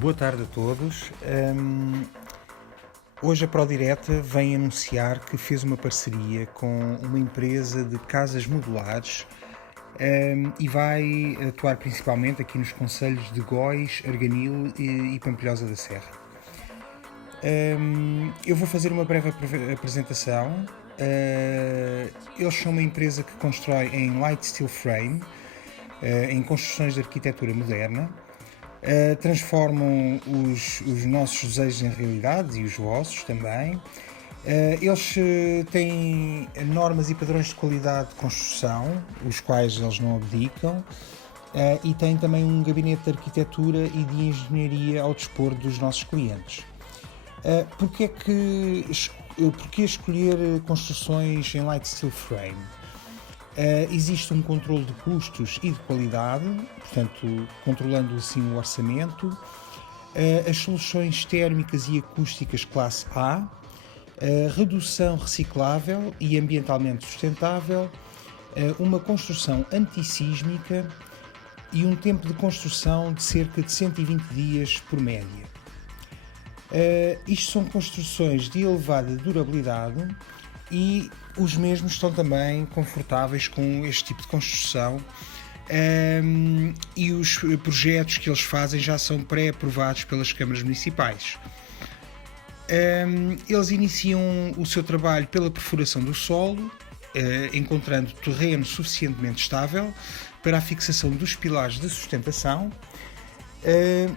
Boa tarde a todos. Hoje a ProDireta vem anunciar que fez uma parceria com uma empresa de casas modulares e vai atuar principalmente aqui nos concelhos de Góis, Arganil e Pampilhosa da Serra. Eu vou fazer uma breve apresentação. Eles são uma empresa que constrói em light steel frame, em construções de arquitetura moderna. Transformam os nossos desejos em realidade e os vossos também. Eles têm normas e padrões de qualidade de construção, os quais eles não abdicam, e têm também um gabinete de arquitetura e de engenharia ao dispor dos nossos clientes. Porquê escolher construções em light steel frame? Existe um controle de custos e de qualidade, portanto, controlando assim o orçamento, as soluções térmicas e acústicas classe A, redução reciclável e ambientalmente sustentável, uma construção antissísmica e um tempo de construção de cerca de 120 dias por média. Isto são construções de elevada durabilidade e os mesmos estão também confortáveis com este tipo de construção, e os projetos que eles fazem já são pré-aprovados pelas câmaras municipais. Eles iniciam o seu trabalho pela perfuração do solo, encontrando terreno suficientemente estável para a fixação dos pilares de sustentação.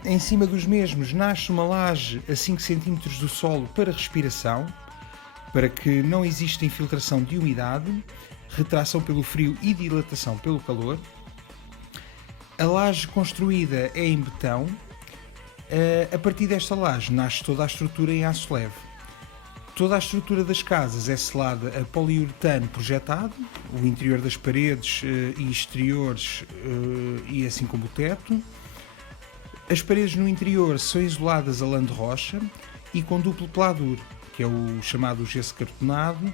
Em cima dos mesmos nasce uma laje a 5 cm do solo para respiração, para que não exista infiltração de umidade, retração pelo frio e dilatação pelo calor. A laje construída é em betão. A partir desta laje nasce toda a estrutura em aço leve. Toda a estrutura das casas é selada a poliuretano projetado, o interior das paredes e exteriores, e assim como o teto. As paredes no interior são isoladas a lã de rocha e com duplo pladur, que é o chamado gesso cartonado,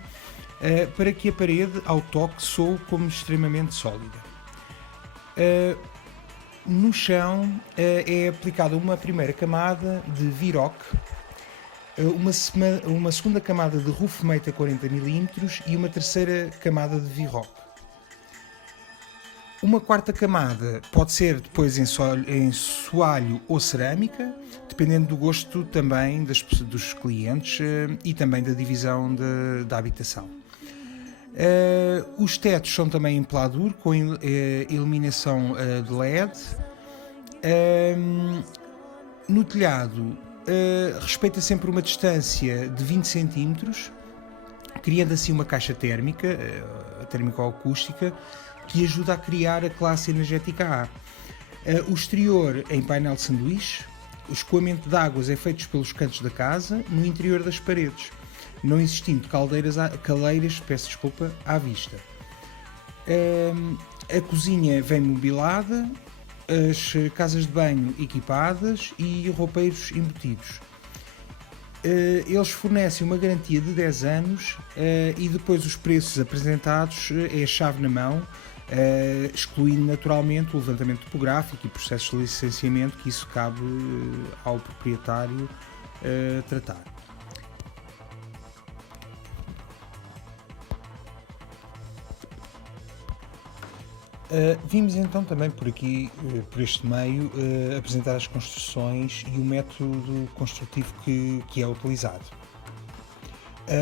para que a parede, ao toque, soe como extremamente sólida. No chão é aplicada uma primeira camada de Viroc, uma segunda camada de Roofmate a 40 mm e uma terceira camada de Viroc. Uma quarta camada pode ser depois em soalho ou cerâmica, dependendo do gosto também dos clientes e também da divisão da habitação. Os tetos são também em pladur, com iluminação de LED. No telhado, respeita sempre uma distância de 20 cm, criando assim uma caixa térmica, térmico-acústica, que ajuda a criar a classe energética A. O exterior em painel de sanduíche, o escoamento de águas é feito pelos cantos da casa, no interior das paredes, não existindo caleiras à vista. A cozinha vem mobilada, as casas de banho equipadas e roupeiros embutidos. Eles fornecem uma garantia de 10 anos e depois os preços apresentados é a chave na mão, excluindo naturalmente o levantamento topográfico e processos de licenciamento, que isso cabe ao proprietário tratar. Vimos então também por aqui, por este meio, apresentar as construções e o método construtivo que é utilizado.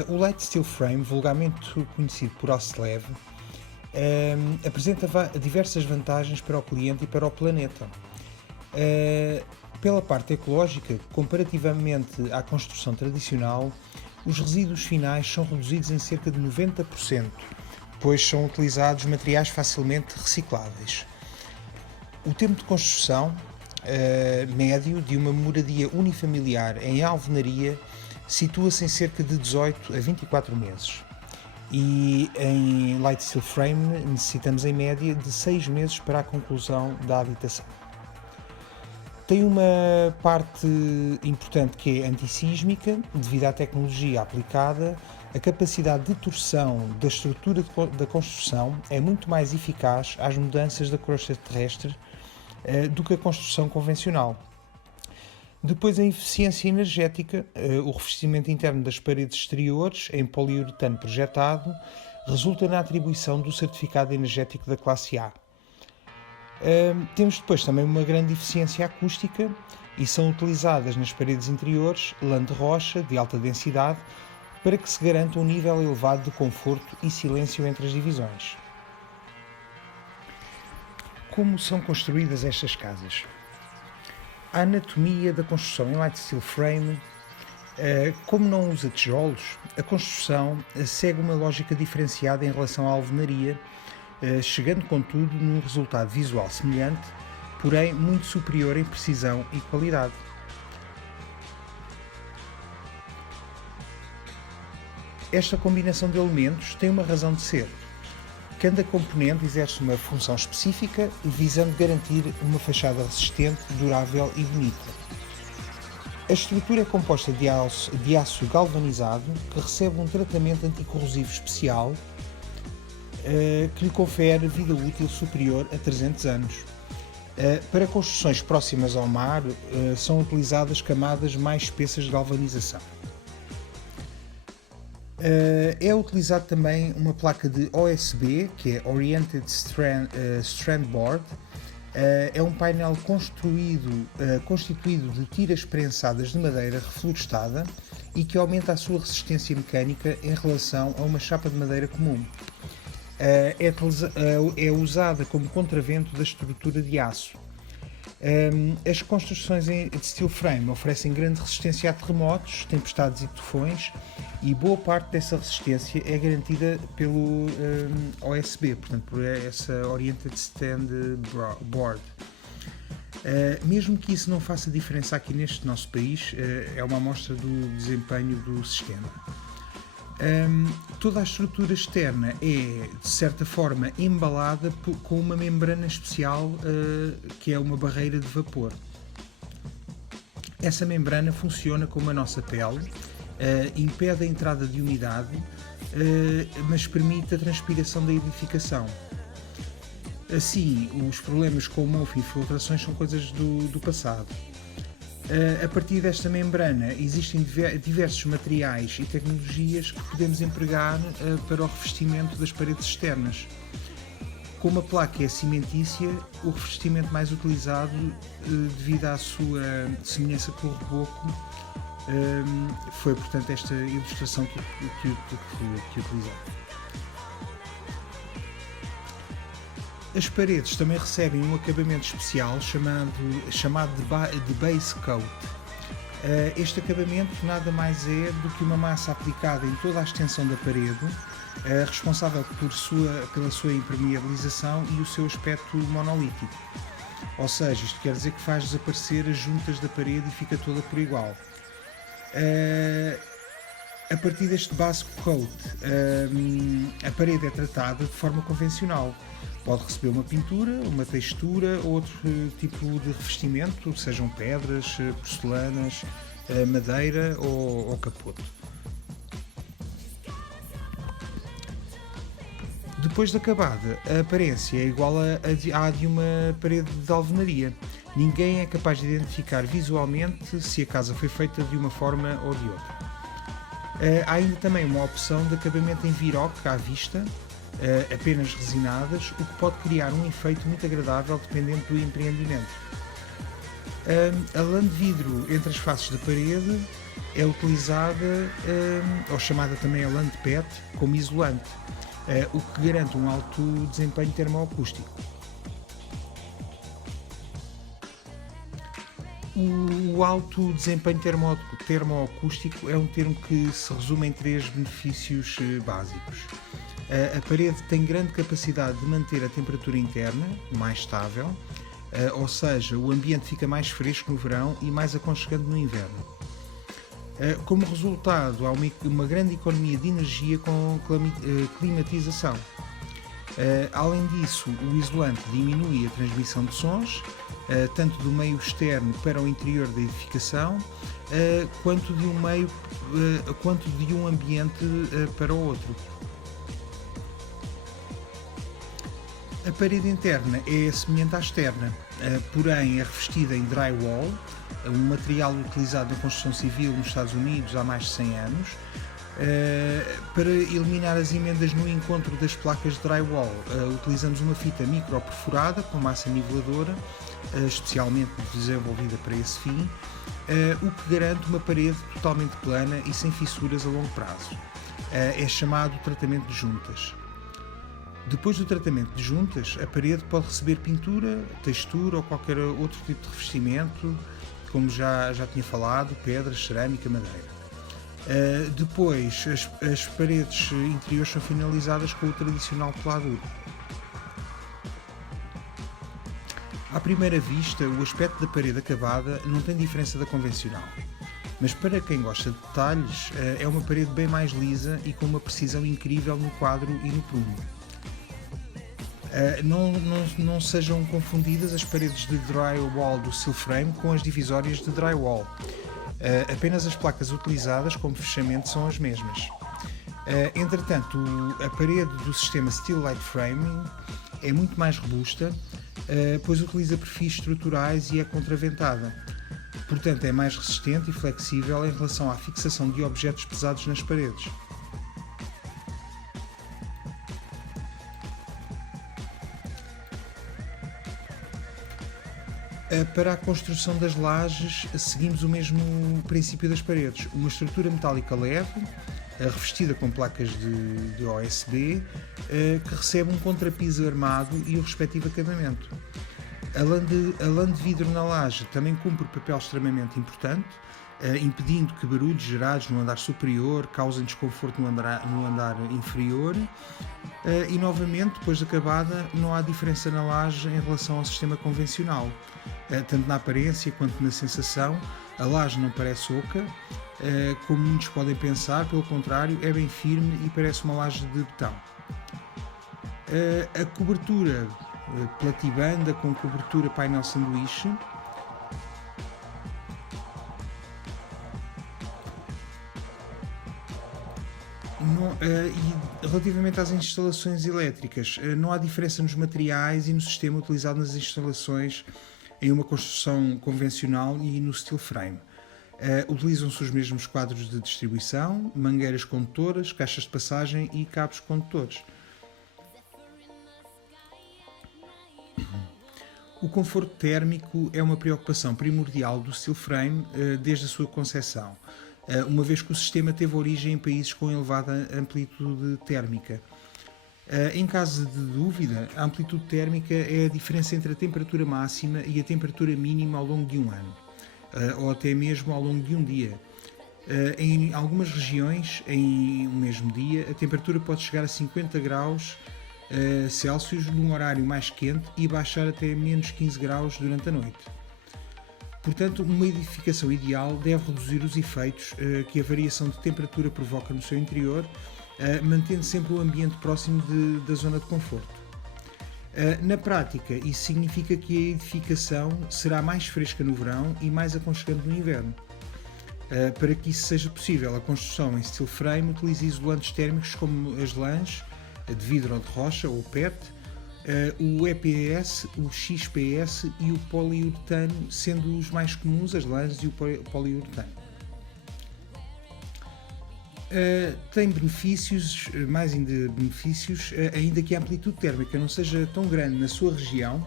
O light steel frame, vulgarmente conhecido por aço leve, apresenta diversas vantagens para o cliente e para o planeta. Pela parte ecológica, comparativamente à construção tradicional, os resíduos finais são reduzidos em cerca de 90%, pois são utilizados materiais facilmente recicláveis. O tempo de construção médio de uma moradia unifamiliar em alvenaria situa-se em cerca de 18 a 24 meses. E em light steel frame necessitamos em média de 6 meses para a conclusão da habitação. Tem uma parte importante que é antissísmica, devido à tecnologia aplicada. A capacidade de torção da estrutura da construção é muito mais eficaz às mudanças da crosta terrestre do que a construção convencional. Depois a eficiência energética, o revestimento interno das paredes exteriores em poliuretano projetado resulta na atribuição do certificado energético da classe A. Temos depois também uma grande eficiência acústica e são utilizadas nas paredes interiores lã de rocha de alta densidade para que se garanta um nível elevado de conforto e silêncio entre as divisões. Como são construídas estas casas? A anatomia da construção em light steel frame, como não usa tijolos, a construção segue uma lógica diferenciada em relação à alvenaria, chegando contudo num resultado visual semelhante, porém muito superior em precisão e qualidade. Esta combinação de elementos tem uma razão de ser. Cada componente exerce uma função específica, visando garantir uma fachada resistente, durável e bonita. A estrutura é composta de aço galvanizado, que recebe um tratamento anticorrosivo especial, que lhe confere vida útil superior a 300 anos. Para construções próximas ao mar, são utilizadas camadas mais espessas de galvanização. É utilizado também uma placa de OSB, que é Oriented Strand Board. É um painel constituído de tiras prensadas de madeira reflorestada e que aumenta a sua resistência mecânica em relação a uma chapa de madeira comum. É usada como contravento da estrutura de aço. As construções de steel frame oferecem grande resistência a terremotos, tempestades e tufões, e boa parte dessa resistência é garantida pelo OSB, portanto por essa Oriented Stand Board. Mesmo que isso não faça diferença aqui neste nosso país, é uma amostra do desempenho do sistema. Toda a estrutura externa é, de certa forma, embalada com uma membrana especial, que é uma barreira de vapor. Essa membrana funciona como a nossa pele, impede a entrada de umidade, mas permite a transpiração da edificação. Assim, os problemas com o mofo e infiltrações são coisas do passado. A partir desta membrana existem diversos materiais e tecnologias que podemos empregar para o revestimento das paredes externas. Como a placa é cimentícia, o revestimento mais utilizado, devido à sua semelhança com o reboco, foi, portanto, esta ilustração que utilizei. As paredes também recebem um acabamento especial chamado de base coat. Este acabamento nada mais é do que uma massa aplicada em toda a extensão da parede, responsável pela sua impermeabilização e o seu aspecto monolítico. Ou seja, isto quer dizer que faz desaparecer as juntas da parede e fica toda por igual. A partir deste base coat, a parede é tratada de forma convencional. Pode receber uma pintura, uma textura ou outro tipo de revestimento, sejam pedras, porcelanas, madeira ou capoto. Depois de acabada, a aparência é igual à de uma parede de alvenaria. Ninguém é capaz de identificar visualmente se a casa foi feita de uma forma ou de outra. Há ainda também uma opção de acabamento em viroque à vista, apenas resinadas, o que pode criar um efeito muito agradável dependendo do empreendimento. A lã de vidro entre as faces da parede é utilizada, ou chamada também a lã de PET, como isolante, o que garante um alto desempenho termoacústico. O alto desempenho termoacústico é um termo que se resume em 3 benefícios básicos. A parede tem grande capacidade de manter a temperatura interna mais estável, ou seja, o ambiente fica mais fresco no verão e mais aconchegante no inverno. Como resultado, há uma grande economia de energia com climatização. Além disso, o isolante diminui a transmissão de sons, tanto do meio externo para o interior da edificação, quanto de um ambiente para o outro. A parede interna é semelhante à externa, porém é revestida em drywall, um material utilizado na construção civil nos Estados Unidos há mais de 100 anos, para eliminar as emendas no encontro das placas de drywall. Utilizamos uma fita micro-perforada com massa niveladora, especialmente desenvolvida para esse fim, o que garante uma parede totalmente plana e sem fissuras a longo prazo. É chamado tratamento de juntas. Depois do tratamento de juntas, a parede pode receber pintura, textura ou qualquer outro tipo de revestimento, como já tinha falado, pedras, cerâmica, madeira. Depois, as paredes interiores são finalizadas com o tradicional peladuro. À primeira vista, o aspecto da parede acabada não tem diferença da convencional, mas para quem gosta de detalhes, é uma parede bem mais lisa e com uma precisão incrível no quadro e no prumo. Não sejam confundidas as paredes de drywall do steel frame com as divisórias de drywall. Apenas as placas utilizadas como fechamento são as mesmas. Entretanto, a parede do sistema Steel Light Framing é muito mais robusta, pois utiliza perfis estruturais e é contraventada. Portanto, é mais resistente e flexível em relação à fixação de objetos pesados nas paredes. Para a construção das lajes, seguimos o mesmo princípio das paredes. Uma estrutura metálica leve, revestida com placas de OSB, que recebe um contrapiso armado e o respectivo acabamento. A lã de vidro na laje também cumpre um papel extremamente importante, impedindo que barulhos gerados no andar superior causem desconforto no andar inferior. E novamente, depois de acabada, não há diferença na laje em relação ao sistema convencional. Tanto na aparência quanto na sensação, a laje não parece oca, como muitos podem pensar, pelo contrário, é bem firme e parece uma laje de betão. A cobertura platibanda com cobertura painel sanduíche e relativamente às instalações elétricas, não há diferença nos materiais e no sistema utilizado nas instalações em uma construção convencional e no steel frame. Utilizam-se os mesmos quadros de distribuição, mangueiras condutoras, caixas de passagem e cabos condutores. O conforto térmico é uma preocupação primordial do steel frame desde a sua concepção, uma vez que o sistema teve origem em países com elevada amplitude térmica. Em caso de dúvida, a amplitude térmica é a diferença entre a temperatura máxima e a temperatura mínima ao longo de um ano, ou até mesmo ao longo de um dia. Em algumas regiões, em um mesmo dia, a temperatura pode chegar a 50 graus Celsius num horário mais quente e baixar até menos 15 graus durante a noite. Portanto, uma edificação ideal deve reduzir os efeitos que a variação de temperatura provoca no seu interior, mantendo sempre o ambiente próximo da zona de conforto. Na prática, isso significa que a edificação será mais fresca no verão e mais aconchegante no inverno. Para que isso seja possível, a construção em steel frame utiliza isolantes térmicos como as lãs de vidro ou de rocha, ou PET, o EPS, o XPS e o poliuretano, sendo os mais comuns as lãs e o poliuretano. Tem benefícios, mais ainda benefícios, ainda que a amplitude térmica não seja tão grande na sua região.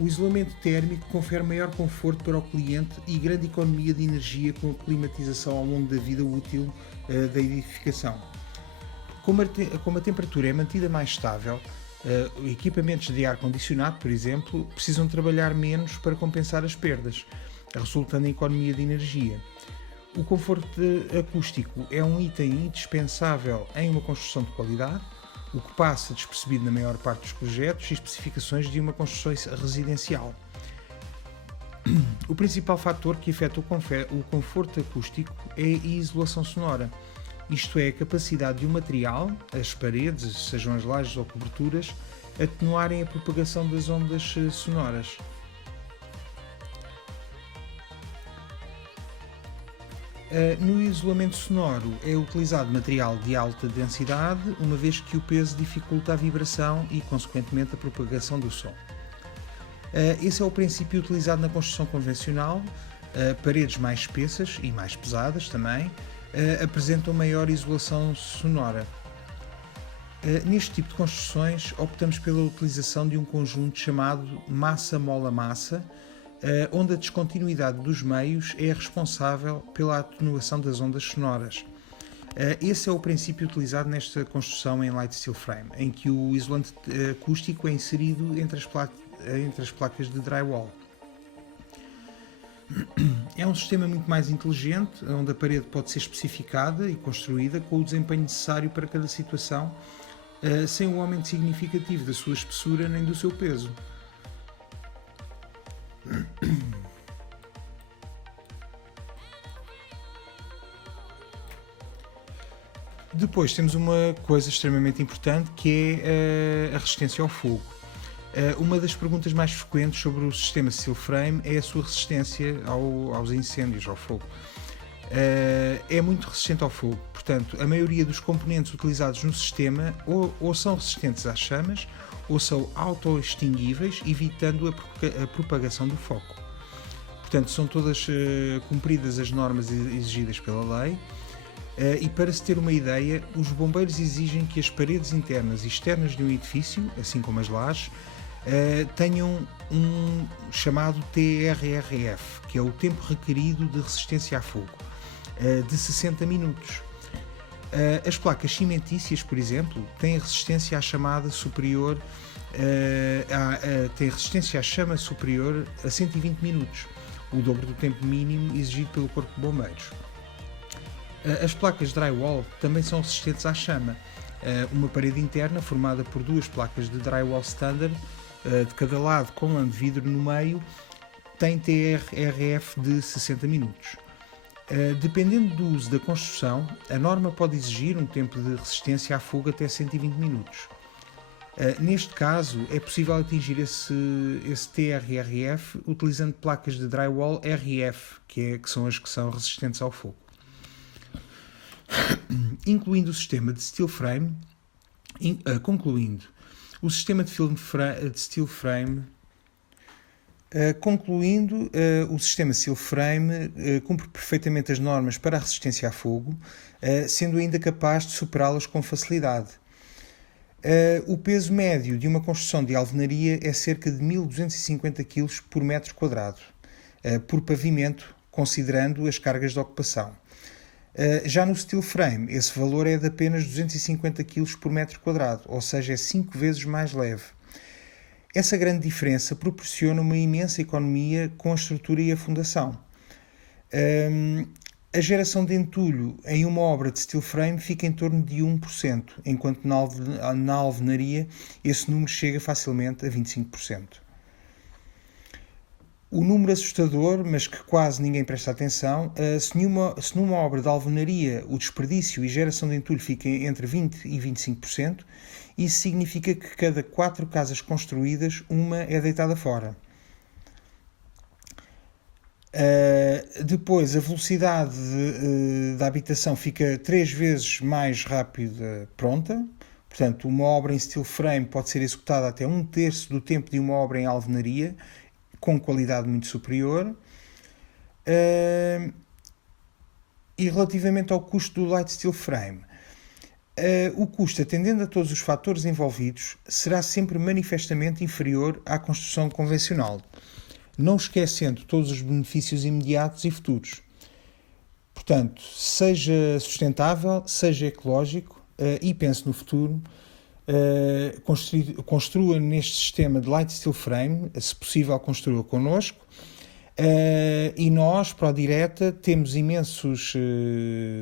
O isolamento térmico confere maior conforto para o cliente e grande economia de energia com a climatização ao longo da vida útil da edificação. Como a temperatura é mantida mais estável, equipamentos de ar-condicionado, por exemplo, precisam trabalhar menos para compensar as perdas, resultando em economia de energia. O conforto acústico é um item indispensável em uma construção de qualidade, o que passa despercebido na maior parte dos projetos e especificações de uma construção residencial. O principal fator que afeta o conforto acústico é a isolação sonora, isto é, a capacidade de um material, as paredes, sejam as lajes ou coberturas, atenuarem a propagação das ondas sonoras. No isolamento sonoro é utilizado material de alta densidade, uma vez que o peso dificulta a vibração e, consequentemente, a propagação do som. Esse é o princípio utilizado na construção convencional, paredes mais espessas e mais pesadas também apresentam maior isolação sonora. Neste tipo de construções, optamos pela utilização de um conjunto chamado massa-mola-massa, onde a descontinuidade dos meios é responsável pela atenuação das ondas sonoras. Esse é o princípio utilizado nesta construção em light steel frame, em que o isolante acústico é inserido entre as placas de drywall. É um sistema muito mais inteligente, onde a parede pode ser especificada e construída com o desempenho necessário para cada situação, sem um aumento significativo da sua espessura nem do seu peso. Depois temos uma coisa extremamente importante, que é a resistência ao fogo. Uma das perguntas mais frequentes sobre o sistema steel frame é a sua resistência aos incêndios, ao fogo. É muito resistente ao fogo, portanto, a maioria dos componentes utilizados no sistema ou são resistentes às chamas ou são auto-extinguíveis, evitando a propagação do fogo. Portanto, são todas cumpridas as normas exigidas pela lei. E para se ter uma ideia, os bombeiros exigem que as paredes internas e externas de um edifício, assim como as lajes, tenham um chamado TRRF, que é o tempo requerido de resistência a fogo, de 60 minutos. As placas cimentícias, por exemplo, têm resistência à chamada superior, têm resistência à chama superior a 120 minutos, o dobro do tempo mínimo exigido pelo Corpo de Bombeiros. As placas drywall também são resistentes à chama. Uma parede interna formada por duas placas de drywall standard, de cada lado com lã de vidro no meio, tem TRRF de 60 minutos. Dependendo do uso da construção, a norma pode exigir um tempo de resistência a fogo até 120 minutos. Neste caso, é possível atingir esse TRRF utilizando placas de drywall RF, que são as que são resistentes ao fogo. Concluindo, o sistema de steel frame cumpre perfeitamente as normas para a resistência a fogo, sendo ainda capaz de superá-las com facilidade. O peso médio de uma construção de alvenaria é cerca de 1.250 kg por metro quadrado, por pavimento, considerando as cargas de ocupação. Já no steel frame, esse valor é de apenas 250 kg por metro quadrado, ou seja, é 5 vezes mais leve. Essa grande diferença proporciona uma imensa economia com a estrutura e a fundação. A geração de entulho em uma obra de steel frame fica em torno de 1%, enquanto na alvenaria esse número chega facilmente a 25%. O número assustador, mas que quase ninguém presta atenção, se numa obra de alvenaria o desperdício e geração de entulho fica entre 20% e 25%, isso significa que cada 4 casas construídas, uma é deitada fora. Depois, a velocidade da habitação fica 3 vezes mais rápida pronta. Portanto, uma obra em steel frame pode ser executada até 1/3 do tempo de uma obra em alvenaria, com qualidade muito superior. E relativamente ao custo do light steel frame, o custo, atendendo a todos os fatores envolvidos, será sempre manifestamente inferior à construção convencional, não esquecendo todos os benefícios imediatos e futuros. Portanto, seja sustentável, seja ecológico e pense no futuro. Construa neste sistema de light steel frame, se possível construa connosco, e nós, ProDireta, temos imensos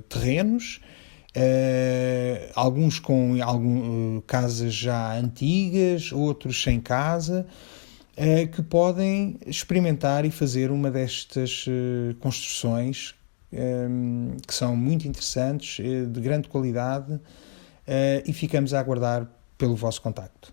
terrenos, alguns com casas já antigas, outros sem casa, que podem experimentar e fazer uma destas construções que são muito interessantes, de grande qualidade, e ficamos a aguardar pelo vosso contacto.